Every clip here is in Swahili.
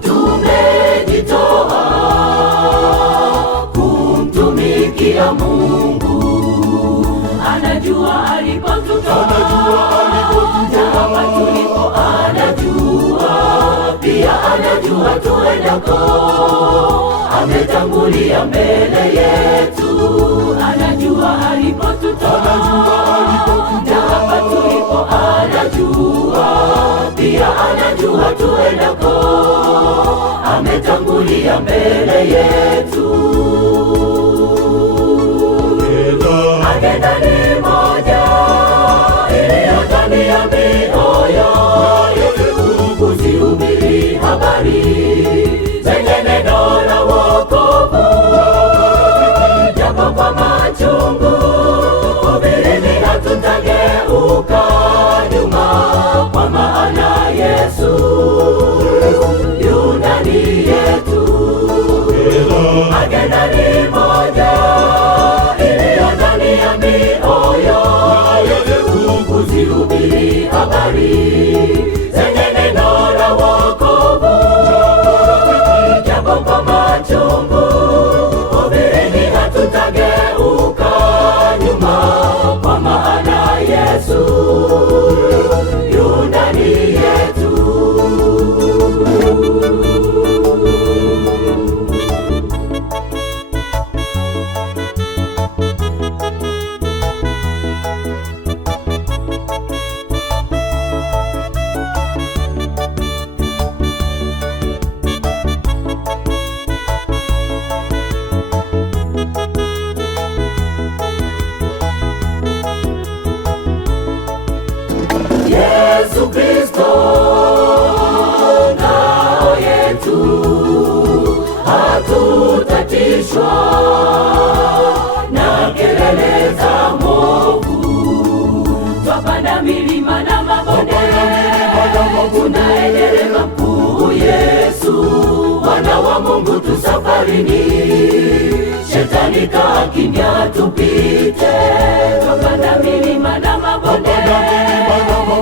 tumejitoa kumtumikia Mungu. Anajua alipotutoa, na hapa tulipo anajua, pia anajua tuendako. Ametangulia mbele yetu, anajua alipotutoa, na hapa tulipo anajua, pia anajua tuendako. Ametangulia mbele yetu. Agenda ni moja iliyo ndani ya mioyo yetu, kuzihubiri habari zenye neno la wokovu, japo kwa machungu. Hubirini, hatutageuka nyuma, kwa maana Yesu yu ndani yetu. Agenda ni moja iliyo ndani ya mioyo yetu, kuzihubiri habari zenye neno la wokovu, japo kwa machungu. Hubirini, hatutageuka nyuma, kwa maana Yesu yu ndani yetu. Yesu Kristo ngao yetu, hatutatishwa na kelele za mwovu. Twapanda milima na mabonde, tunaendelea mkuu Yesu. Wana wa Mungu tu safarini, shetani kaa kimya tupite. Twapanda milima na mabonde,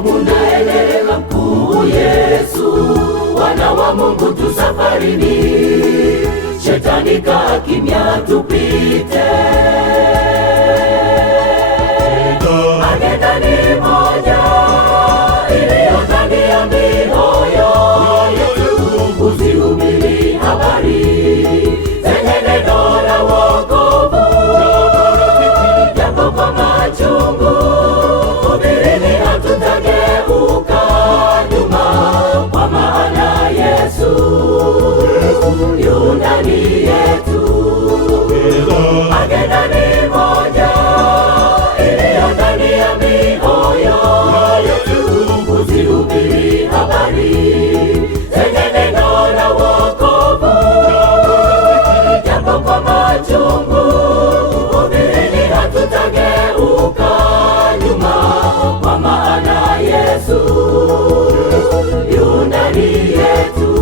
tunaendelea mkuu Yesu. Wana wa Mungu tu safarini, shetani kaa kimya tupite. Agenda ni moja iliyo ndani ya mioyo yetu, kuzihubiri habari zenye neno la wokovu, japo kwa machungu. Hubirini, hatutageuka nyuma, kwa maana Yesu yu ndani yetu. Agenda ni moja iliyo ndani ya mioyo yetu, kuzihubiri habari zenye neno la wokovu, japo kwa machungu. Hubirini, hatutageuka nyuma, kwa maana Yesu yu ndani yetu.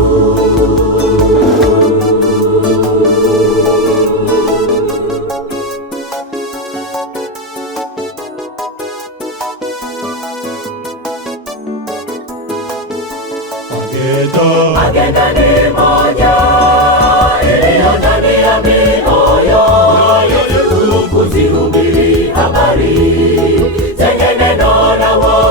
Agenda ni moja iliyo ndani ya mioyo yetu, kuzihubiri habari zenye neno la wokovu,